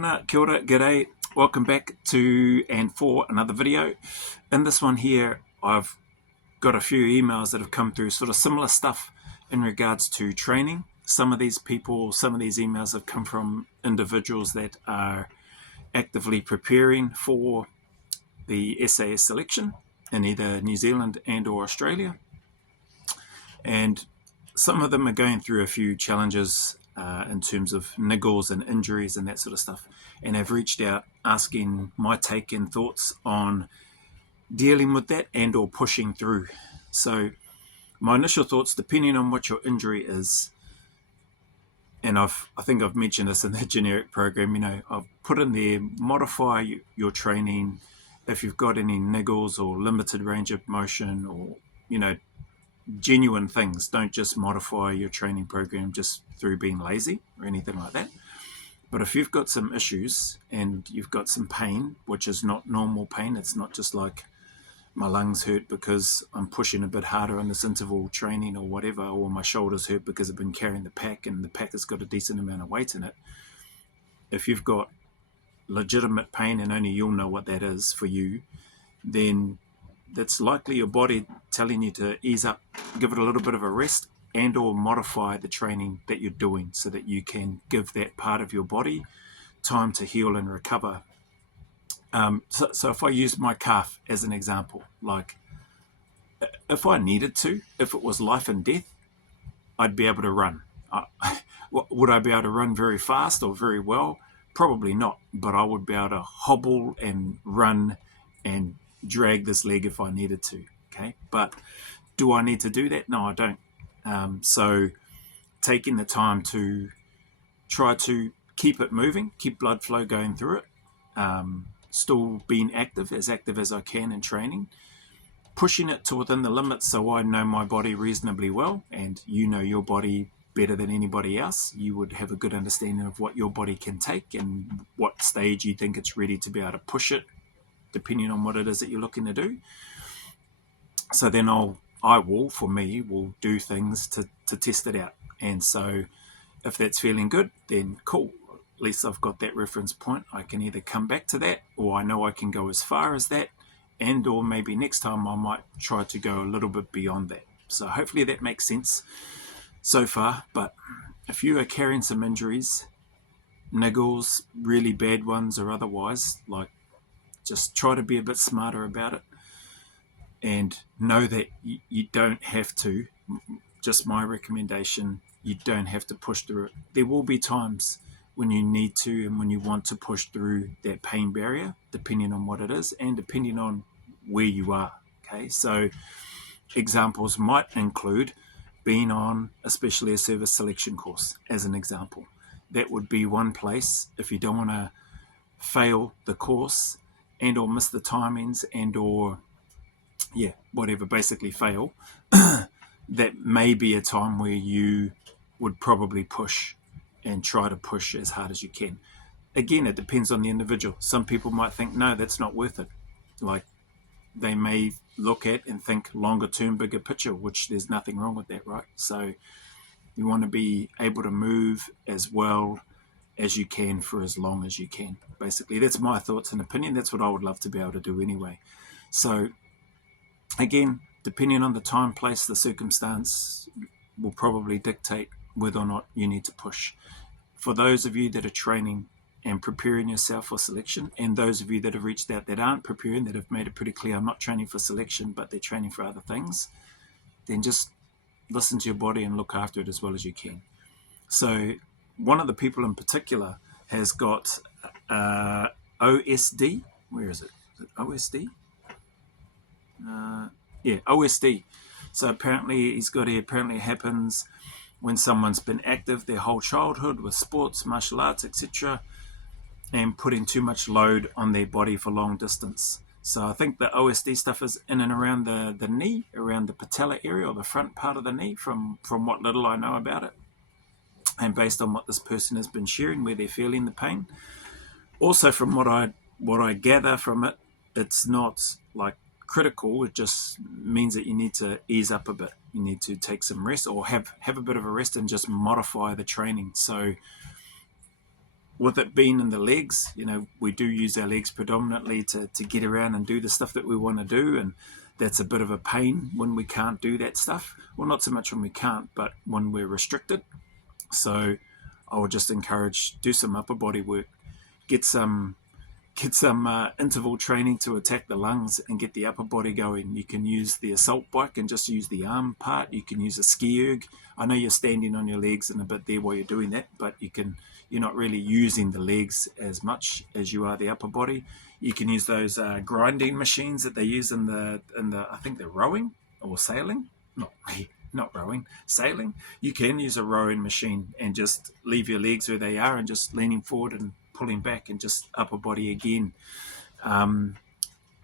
Tēnā, kia ora, g'day, welcome back to and for another video. In this one here, I've got a few emails that have come through, sort of similar stuff in regards to training. Some of these emails have come from individuals that are actively preparing for the SAS Selection in either New Zealand and or Australia. And some of them are going through a few challenges in terms of niggles and injuries and that sort of stuff, and have reached out asking my take and thoughts on dealing with that and or pushing through. So my initial thoughts, depending on what your injury is, and I think I've mentioned this in the generic program, I've put in there, modify your training if you've got any niggles or limited range of motion or genuine things. Don't just modify your training program just through being lazy or anything like that. But if you've got some issues and you've got some pain, which is not normal pain, it's not just like my lungs hurt because I'm pushing a bit harder on this interval training or whatever, or my shoulders hurt because I've been carrying the pack and the pack has got a decent amount of weight in it. If you've got legitimate pain and only you'll know what that is for you, then that's likely your body telling you to ease up, give it a little bit of a rest, and or modify the training that you're doing so that you can give that part of your body time to heal and recover. So if I use my calf as an example, like if I needed to, if it was life and death, I'd be able to run. Would I be able to run very fast or very well? Probably not, but I would be able to hobble and run and drag this leg if I needed to. Okay, but do I need to do that? No, I don't. So taking the time to try to keep it moving, keep blood flow going through it, still being active as I can in training, pushing it to within the limits so I know my body reasonably well, and you know your body better than anybody else. You would have a good understanding of what your body can take and what stage you think it's ready to be able to push it, depending on what it is that you're looking to do. So then I will do things to test it out. And so if that's feeling good, then cool. At least I've got that reference point. I can either come back to that, or I know I can go as far as that, and or maybe next time I might try to go a little bit beyond that. So hopefully that makes sense so far. But if you are carrying some injuries, niggles, really bad ones or otherwise, like, just try to be a bit smarter about it and know that you don't have to, just my recommendation, you don't have to push through it. There will be times when you need to and when you want to push through that pain barrier, depending on what it is and depending on where you are. Okay, so examples might include being on especially a service selection course, as an example. That would be one place. If you don't want to fail the course and or miss the timings and or whatever, basically fail, that may be a time where you would probably push and try to push as hard as you can. Again, it depends on the individual. Some people might think, no, that's not worth it. Like, they may look at and think longer term, bigger picture, which there's nothing wrong with that, right? So you want to be able to move as well as you can for as long as you can. Basically, that's my thoughts and opinion. That's what I would love to be able to do anyway. So again, depending on the time, place, the circumstance will probably dictate whether or not you need to push. For those of you that are training and preparing yourself for selection, and those of you that have reached out that aren't preparing, that have made it pretty clear, I'm not training for selection, but they're training for other things, then just listen to your body and look after it as well as you can. So one of the people in particular has got OSD. Where is it? Is it OSD? OSD. So apparently apparently it happens when someone's been active their whole childhood with sports, martial arts, etc., and putting too much load on their body for long distance. So I think the OSD stuff is in and around the knee, around the patella area or the front part of the knee, from what little I know about it, and based on what this person has been sharing, where they're feeling the pain. Also, from what I gather from it, it's not like critical. It just means that you need to ease up a bit. You need to take some rest, or have a bit of a rest and just modify the training. So with it being in the legs, we do use our legs predominantly to get around and do the stuff that we want to do, and that's a bit of a pain when we can't do that stuff. Well, not so much when we can't, but when we're restricted. So I would just encourage, do some upper body work, get some interval training to attack the lungs and get the upper body going. You can use the assault bike and just use the arm part. You can use a ski erg. I know you're standing on your legs and a bit there while you're doing that, but you're not really using the legs as much as you are the upper body. You can use those grinding machines that they use in the I think they're rowing or sailing. Not rowing, sailing. You can use a rowing machine and just leave your legs where they are and just leaning forward and pulling back and just upper body again.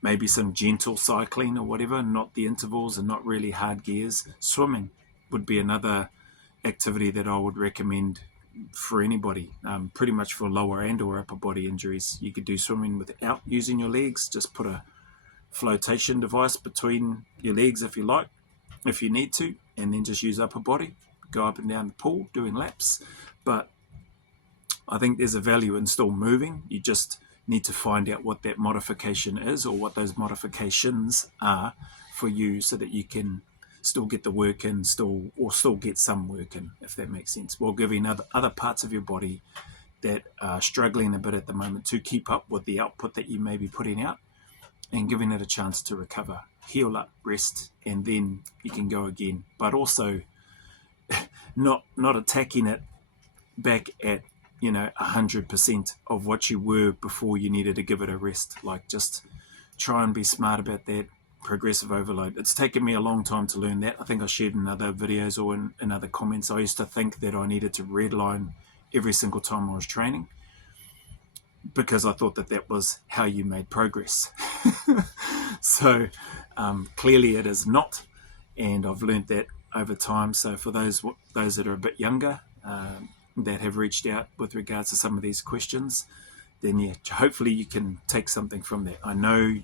Maybe some gentle cycling or whatever, not the intervals and not really hard gears. Swimming would be another activity that I would recommend for anybody, pretty much for lower and or upper body injuries. You could do swimming without using your legs. Just put a flotation device between your legs if you like, if you need to, and then just use upper body, go up and down the pool doing laps. But I think there's a value in still moving. You just need to find out what that modification is, or what those modifications are for you, so that you can still get the work in, still get some work in, if that makes sense, while giving other parts of your body that are struggling a bit at the moment to keep up with the output that you may be putting out, and giving it a chance to recover, heal up, rest, and then you can go again. But also not attacking it back at 100% of what you were before you needed to give it a rest. Like, just try and be smart about that progressive overload. It's taken me a long time to learn that. I think I shared in other videos or in other comments. I used to think that I needed to redline every single time I was training, because I thought that was how you made progress. So clearly it is not, and I've learned that over time. So for those that are a bit younger, that have reached out with regards to some of these questions, then hopefully you can take something from that. I know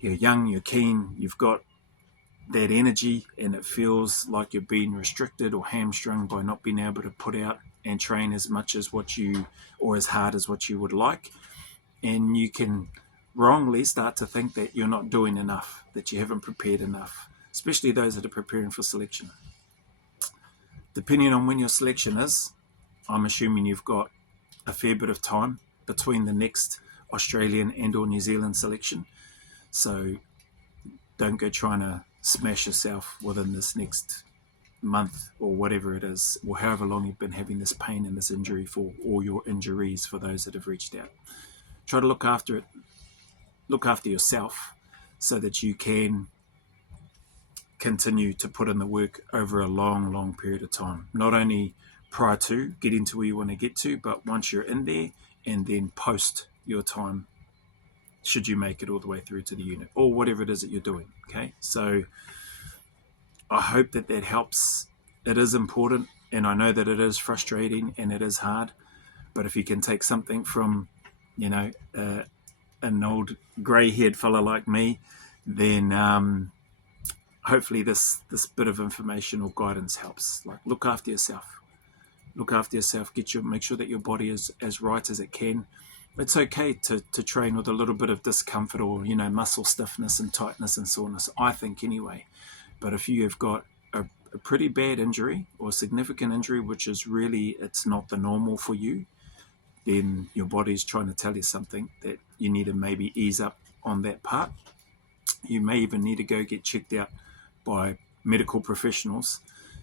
you're young, you're keen, you've got that energy, and it feels like you're being restricted or hamstrung by not being able to put out and train as much as or as hard as what you would like. And you can wrongly start to think that you're not doing enough, that you haven't prepared enough, especially those that are preparing for selection. Depending on when your selection is, I'm assuming you've got a fair bit of time between the next Australian and or New Zealand selection. So don't go trying to smash yourself within this next month or whatever it is, or however long you've been having this pain and this injury for, or your injuries for those that have reached out. Try to look after it, look after yourself, so that you can continue to put in the work over a long period of time, not only prior to getting to where you want to get to, but once you're in there, and then post your time, should you make it all the way through to the unit, or whatever it is that you're doing. Okay, so I hope that helps. It is important, and I know that it is frustrating and it is hard, but if you can take something from an old grey-haired fella like me, then hopefully this bit of information or guidance helps. Like, look after yourself, make sure that your body is as right as it can. It's okay to train with a little bit of discomfort, or muscle stiffness and tightness and soreness, I think, anyway. But if you have got a pretty bad injury or significant injury, which is really, it's not the normal for you, then your body's trying to tell you something, that you need to maybe ease up on that part. You may even need to go get checked out by medical professionals,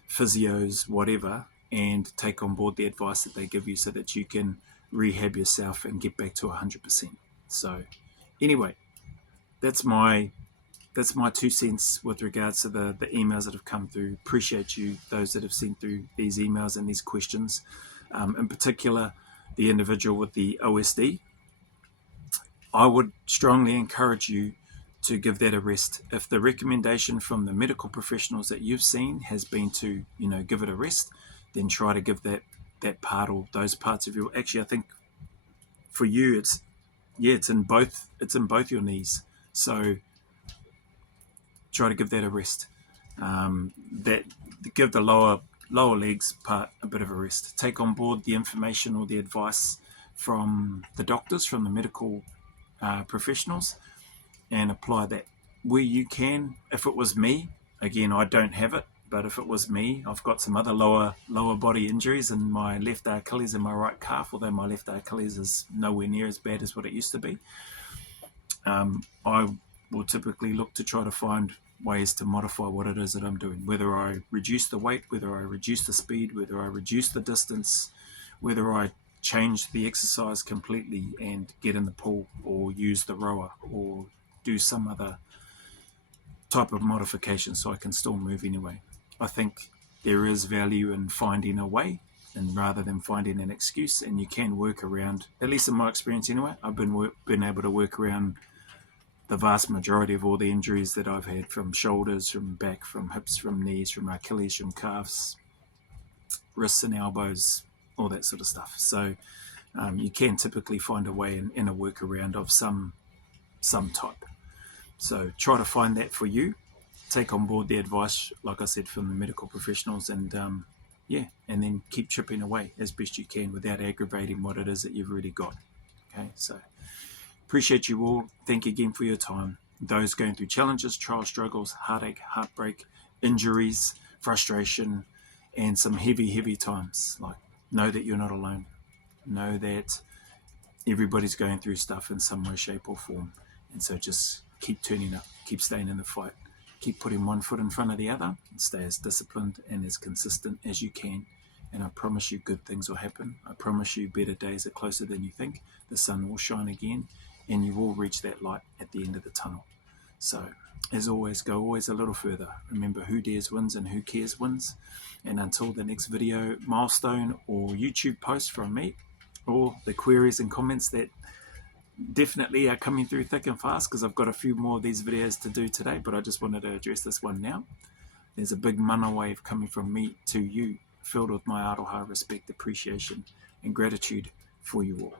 physios, whatever, and take on board the advice that they give you, so that you can rehab yourself and get back to 100%. So anyway, that's my 2 cents with regards to the emails that have come through. Appreciate you, those that have sent through these emails and these questions. In particular, the individual with the OSD, I would strongly encourage you to give that a rest. If the recommendation from the medical professionals that you've seen has been to, give it a rest, then try to give that part, or those parts of your, actually I think for you it's in both your knees. So try to give that a rest. That give the lower lower legs part, a bit of a rest. Take on board the information or the advice from the doctors, from the medical professionals, and apply that where you can. If it was me, again, I don't have it, but if it was me, I've got some other lower body injuries in my left Achilles and my right calf, although my left Achilles is nowhere near as bad as what it used to be. I will typically look to try to find ways to modify what it is that I'm doing, whether I reduce the weight, whether I reduce the speed, whether I reduce the distance, whether I change the exercise completely and get in the pool or use the rower or do some other type of modification so I can still move anyway. I think there is value in finding a way and rather than finding an excuse, and you can work around, at least in my experience anyway, I've been able to work around the vast majority of all the injuries that I've had, from shoulders, from back, from hips, from knees, from Achilles, from calves, wrists and elbows, all that sort of stuff. So you can typically find a way in a workaround of some type. So try to find that for you. Take on board the advice, like I said, from the medical professionals, and and then keep chipping away as best you can without aggravating what it is that you've already got. Okay, so appreciate you all. Thank you again for your time. Those going through challenges, trials, struggles, heartache, heartbreak, injuries, frustration, and some heavy times, like, know that you're not alone. Know that everybody's going through stuff in some way, shape, or form. And so just keep turning up, keep staying in the fight, keep putting one foot in front of the other, and stay as disciplined and as consistent as you can. And I promise you good things will happen. I promise you better days are closer than you think. The sun will shine again, and you will reach that light at the end of the tunnel. So, as always, go always a little further. Remember, who dares wins and who cares wins. And until the next video, milestone, or YouTube post from me, or the queries and comments that definitely are coming through thick and fast, because I've got a few more of these videos to do today, but I just wanted to address this one now. There's a big mana wave coming from me to you, filled with my aroha, respect, appreciation, and gratitude for you all.